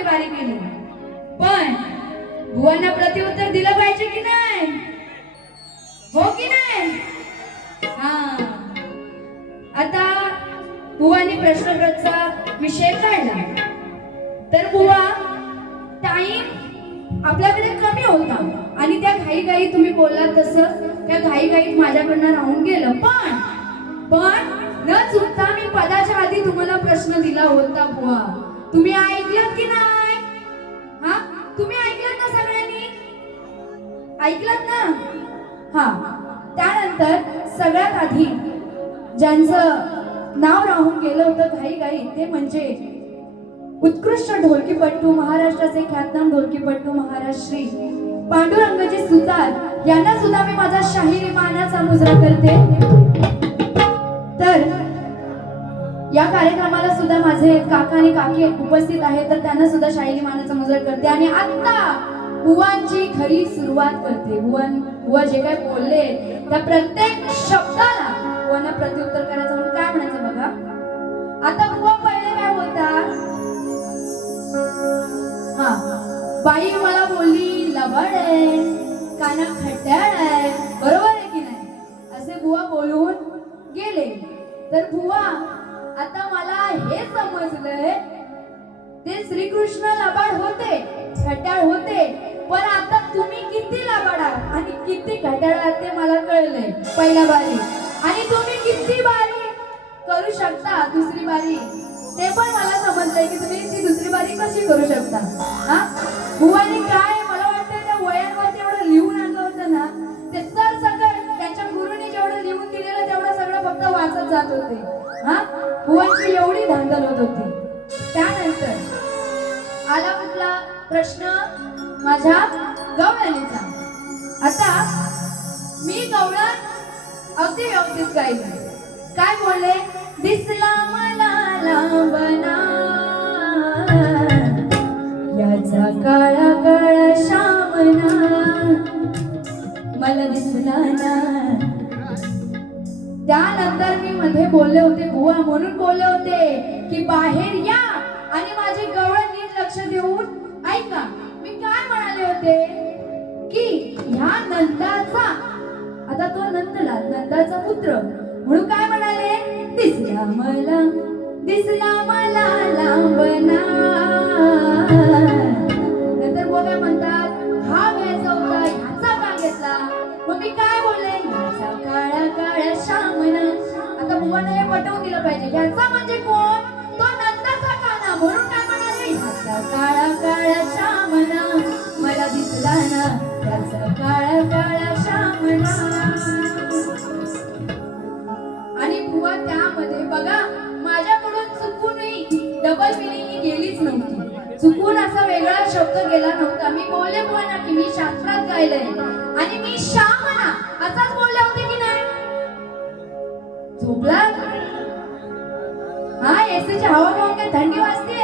माझी बारी केली, पण बुवांना प्रतिउत्तर दिलं पाहिजे की नाही? हो की नाही? हा, आता बुवांनी प्रश्नोत्तराचा विषय काढला, तर बुवा टाइम आपल्याकडे कमी होता आणि त्या घाई तुम्ही बोललात तसं त्या घाईत माझ्याकडनं राहून गेलं, पण न चुकता मी पदाच्या आधी तुम्हाला प्रश्न दिला होता बुवा. तुम्ही ऐकलात की नाही? हा, तुम्ही ऐकलात ना? सगळ्यांनी ऐकलात ना? हा, त्यानंतर सगळ्यात आधी ज्यांचं नाव राहून गेलं होतं घाई ते म्हणजे उत्कृष्ट ढोलकीपट्टू, महाराष्ट्राचे ख्यातनाम ढोलकीपट्टू महाराज श्री पांडुरंगजी सुतार यांना सुद्धा मी माझा शाहिरी मानाचा मुजरा करते. तर या कार्यक्रमाला सुद्धा माझे काका आणि काकी उपस्थित आहेत, तर त्यांना सुद्धा शाहिरी मानाचा मुजरा करते. आणि आता बुवांची खरी सुरुवात करते. बुवा जे काय बोलले त्या प्रत्येक शब्दाला बुवांना प्रत्युत्तर करायचं. म्हणून काय म्हणायचं बघा. आता बुवा पहिले काय बोलतात? हा, बाई मला बोलली लबाड आहे, काना खट्याळ आहे, बरोबर आहे की नाही? असे बुवा बोलून गेले. तर बुवा आता मला हे समजलंय ते श्रीकृष्ण लबाड होते, खट्याळ होते, पण आता तुम्ही किती लबाड आहात आणि किती खट्याळ आहात ते मला कळलंय पहिल्या बारी. आणि तुम्ही किती बारी करू शकता दुसरी बारी ते पण मला समजलंय की तुम्ही ती दुसरी बारी कशी करू शकता. हा, बुवानी काय मला वाटतं त्या वयांवरती एवढं लिहून आणलं होतं ना, ते सरसकट त्यांच्या गुरुने जेवढं लिहून दिलेलं तेवढं सगळं फक्त वाचत जात होते. हा, बुवांची एवढी धांदल होत होती. त्यानंतर आला कुठला प्रश्न? माझ्या गवळणीचा. आता मी गवळण अगदी व्यवस्थित गायले. काय बोलले? दिसला मला लांबना याचा काळा काळा श्यामना, मला दिसला ना. त्यानंतर मी मध्ये बोलले होते बुवा, म्हणून बोलले होते की बाहेर या आणि माझी गवळण नीट लक्ष देऊन ऐका. मी काय म्हणाले होते की ह्या नंदाचा, आता तो नंदाचा पुत्र, म्हणून काय म्हणाले? दिसला मला लांबना. नंतर बुवा काय म्हणतात? हा घ्यायचा होता, ह्याचा का घेतला? मग मी काय बोलले? ह्याचा काळा काळा श्यामना. आता बुवाने हे पटवून दिलं पाहिजे. ह्याचा म्हणजे कोण? तो नंदाचा काना. म्हणून काय म्हणाले? ह्याचा काळा काळा श्यामना, मला दिसला ना त्याचा काळा काळा श्यामना. आणि बुवा त्यामध्ये बघा माझ्याकडून चुकूनही डबल मिनिंग गेलीच नव्हती. चुकून असा वेगळा शब्द गेला नव्हता. मी बोलले बुवा ना की मी शास्त्रात गायलंय आणि मी श्यामना असाच बोलले होते की नाही? झोपला? हा, एसीची हवा खाऊन काय थंडी वाजते?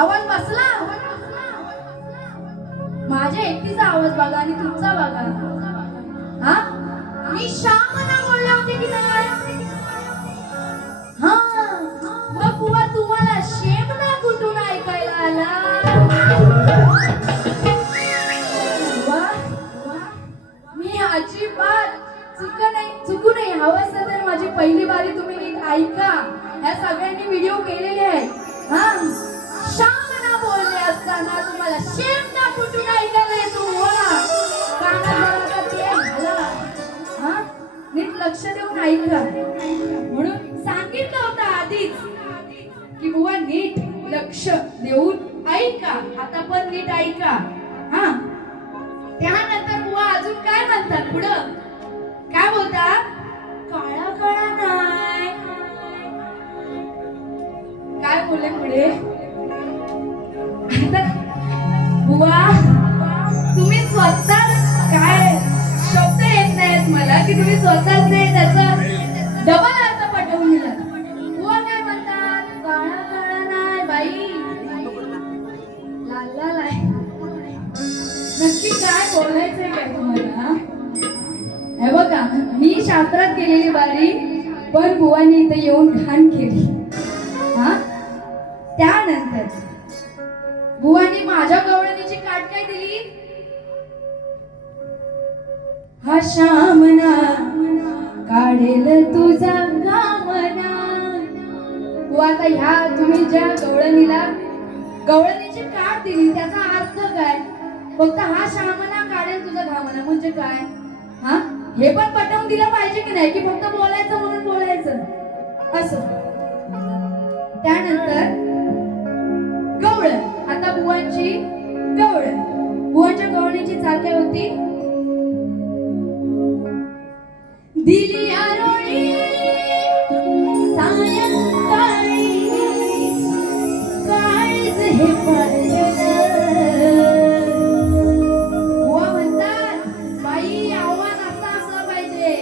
आवाज बसला? माझ्या एकटीचा आवाज बघा आणि तुमचा बघा. हा, मी श्यामना बोलले होते की नाही? हा, मग बुवा तुम्हाला शेमना कुठून ऐकायला आला? मी अजिबात चुकू नाही हवं तर माझी पहिली बारी तुम्ही नीट ऐका. ह्या सगळ्यांनी व्हिडिओ केलेले आहेत. हा, श्यामना बोलले असताना तुम्हाला शेमना कुठून ऐकायला येतो? बोला, कानात ते घाला. हा, नीट लक्ष देऊन ऐका. म्हणून सांगितलं होतं आधीच की बुवा नीट लक्ष देऊन ऐका. आता पण नीट ऐका. हा, त्यानंतर बुवा अजून काय म्हणतात? पुढं काय बोलतात? काळा काळा नाही. काय बोलले पुढे? बुवा तुम्ही स्वतः काय शब्द येत नाहीत मला की तुम्ही स्वतःच नाही त्याचा डबल अर्थ पटवून दिला. बुवा काय म्हणतात? काळा काळा नाही बाई, लाल लाल आहे. नक्की काय बोलायचंय काय तुम्हाला? हे बघा, मी शास्त्रात केलेली बारी, पण बुवानी इथे येऊन घाण केली. हा, त्यानंतर बुवांनी माझ्या गवळणीची काट काय दिली? हा श्यामना काढेल तुझा घामना. बुवा आता ह्या तुम्ही ज्या गवळणीची काट दिली त्याचा अर्थ काय? फक्त हा श्यामना काढेल तुझा घामना म्हणजे काय? हा हे पण पटवून दिलं पाहिजे की नाही, की फक्त बोलायचं म्हणून बोलायचं असं. त्यानंतर गवळण. आता बुवांची गवळण. बुवांच्या गवळणीची चाल काय होती? दिली आरोळी सायंकाळी काळीज हे पाडलं. बुवा म्हणतात बाई आवाज असा असला पाहिजे,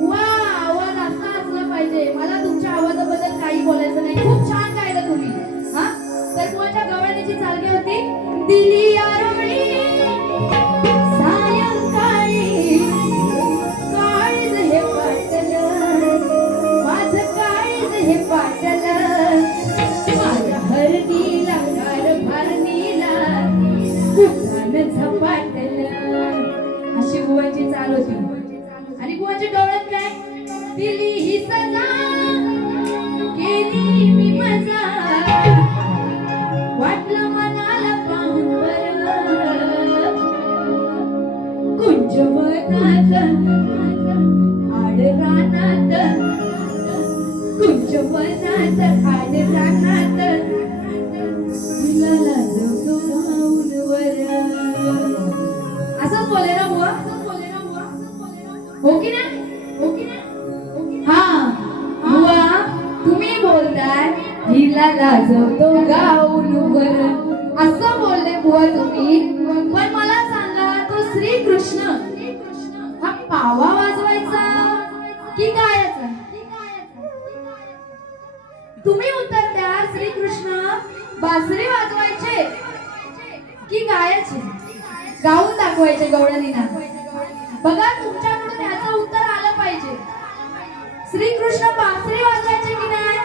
बुवा आवाज असा असला पाहिजे. मला तुमच्या आवाजाबद्दल काही बोलायचं नाही, खूप छान गायलं तुम्ही. हा तर बुवाच्या गवळणीची चाल काय होती? दिली आरोळी सायंकाळी काळीज हे पाटलं, माझं काळीज हे पाटलं, माझ्या हरणीला कारभारणीला कुठानं झपाटलं. अशी बुवांची चाल होती. आणि बुवांची गवळण काय? दिली ही सजा केली मी मजा, वाटलं मनाला पाहून बरं, कुंजवनात आड रानात, कुंजवनात आड रानात फुलाला जाऊनवर. असंच बोले ना बुवा? हो की नाही? हा बुवा तुम्ही बोलताय हिला लाजवतो गाऊनवर असं बोलले बुवा तुम्ही. पण मला सांगा तो श्रीकृष्ण हा पावा वाजवायचा की गायचा? तुम्ही उत्तर द्या. श्रीकृष्ण बासरी वाजवायचे की गायचे? गाऊन दाखवायचे गवळणीला. बघा तुमच्याकडून याचं उत्तर आलं पाहिजे. श्रीकृष्ण बासरी वाजवायचे की नाही?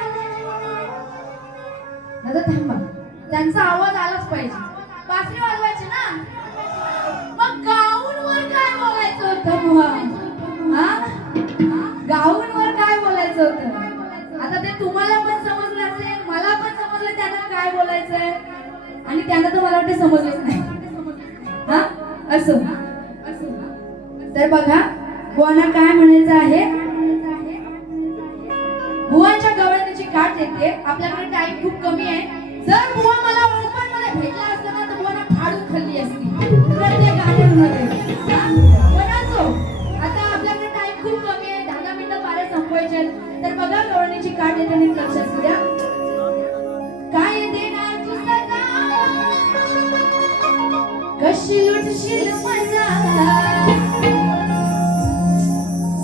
दादा थांबा, त्यांचा आवाज आलाच पाहिजे. बासरी वाजवायची ना, मग गाऊनवर काय बोलायचं होतं बुवा? हा गाऊनवर काय बोलायचं होतं? आता ते तुम्हाला पण समजलं असेल, मला पण समजलं त्यांना काय बोलायचंय, आणि त्यांना तर मला वाटतं समजलंच नाही. हा असं. तर बघा बुवांना काय म्हणायचं आहे. बुवांच्या गवळणीची काट येते. आपल्याकडे टाइम खूप कमी आहे. जर बुवा मला ओपन मध्ये भेटला असता ना तर बुवांना फाडून खाल्ली असती प्रत्येक गाण्यामध्ये. पण असो, आता आपल्याकडे टाइम खूप कमी आहे, 10 मिनिटं पारे संपवायचे. तर बघा गवळणीची काट येते, नीट लक्षात द्या. काय देणार तू सदा, कशी लुटशील मजा,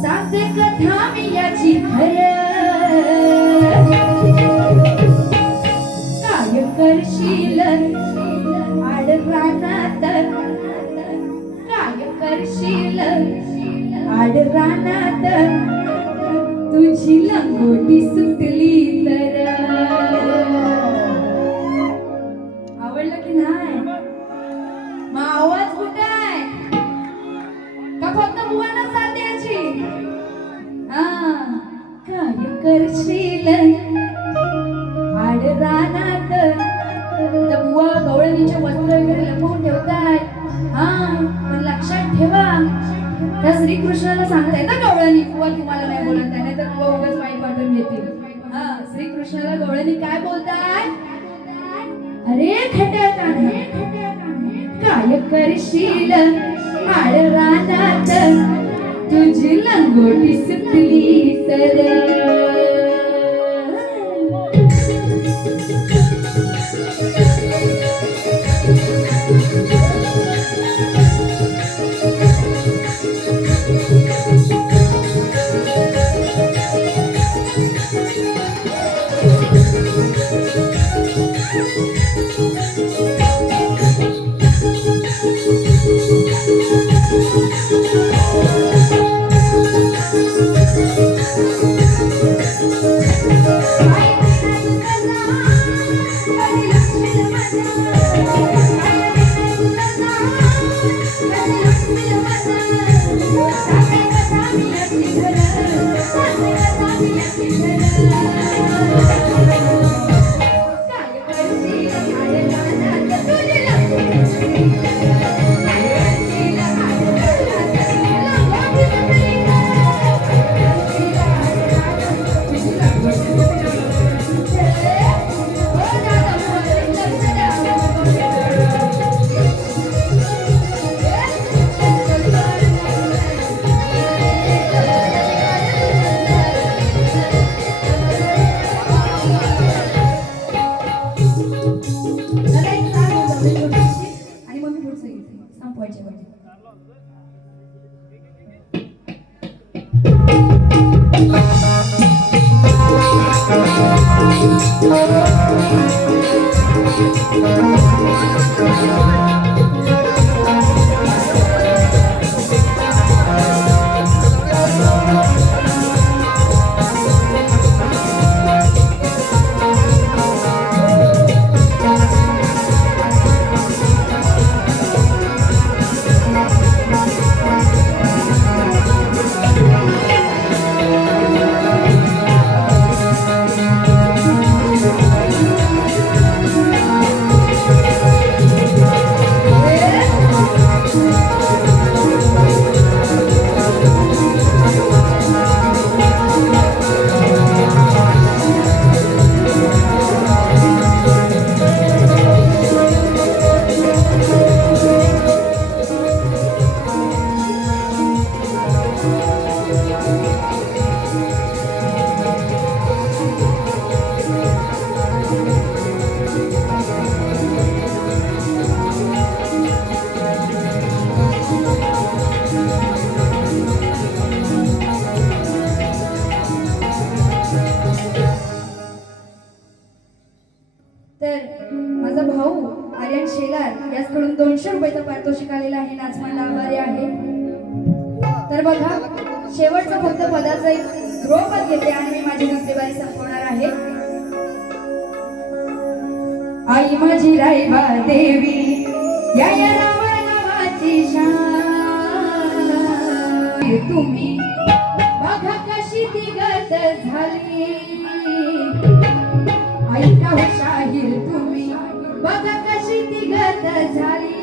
सांगते कथा मी याची खरं, काय करशील आड रानात, काय करशील आड रानात, तुझी लंगोटी सुटली तर. आवडलं की नाही? मग आवाज कुठे आहे? का फक्त बुवांना साथ द्यायची? काय करशील आड रानात. तर बुवा गवळणीचे वस्त्र वगैरे लपवून ठेवताय. पण लक्षात ठेवा, त्या श्रीकृष्णाला सांगताय ना गवळणी बुवा तुम्हाला नाही बोलत आहे, नाही तर बुवा उगाच वाईट वाटून घेतील. श्रीकृष्णाला गवळणी काय बोलताय? अरे खट्या कान्हा, काय करशील आड रानात, तुझी लंगोटी सुटली तर. तर माझा भाऊ आर्यन शेलार याचकडून 200 रुपयाचं पारितोषिक आलेलं आहे. नाचमंडळ आभारी आहे. तर बघा शेवटचं फक्त पदाचं एक ध्रुवपद घेते आणि मी माझी दुसरी बारी संपवणार आहे. आई माझी रायबा देवी या या राम नावाची शान तुम्ही बघा कशी ती गत झाली. ऐका हो शाहीर तुम्ही बघा कशी ती गत झाली.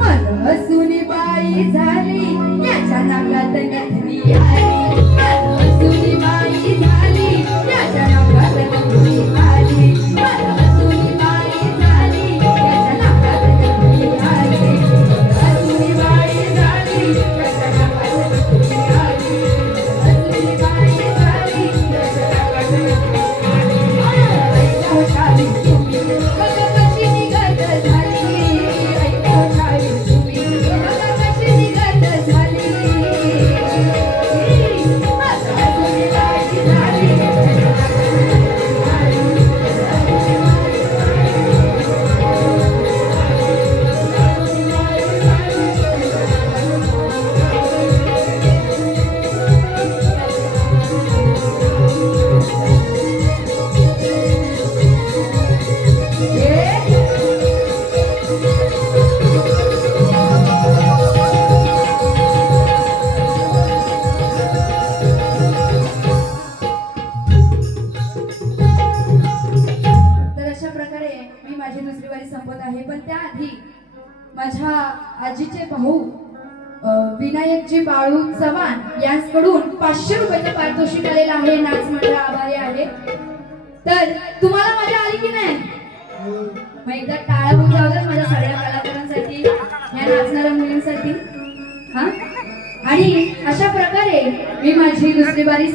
मन हसून बाई झाली याच्या नाकात नथनी आली. मन हसून बाई झाली याच्या नाकात नथनी आली. मन हसून बाई झाली याच्या नाकात नथनी आली. हसून बाई झाली याच्या नाकात नथनी आली. हसून बाई झाली याच्या नाकात नथनी आली. ऐका हो शाहीर तुम्ही बघा कशी ती गत झाली. ऐका हो शाहीर तुम्ही बघा कशी ती गत झाली. हसून बाई झाली याच्या तर अशा प्रकारे मी माझी दुसरी वारी संपत आहे. पण त्याआधी माझ्या आजीचे भाऊ विनायकजी बाळू चव्हाण यांच्याकडून 500 रुपयाचं पारितोषिक आलेलं आहे. नाच मंडळ आभारी आहे. तर तुम्हाला मजा आली की नाही? मग एकदा टाळ्या वाजवा माझ्या सगळ्या कलाकारांसाठी या नाचणाऱ्या मुलींसाठी. हा आणि अशा प्रकारे मी माझी दुसरी बारी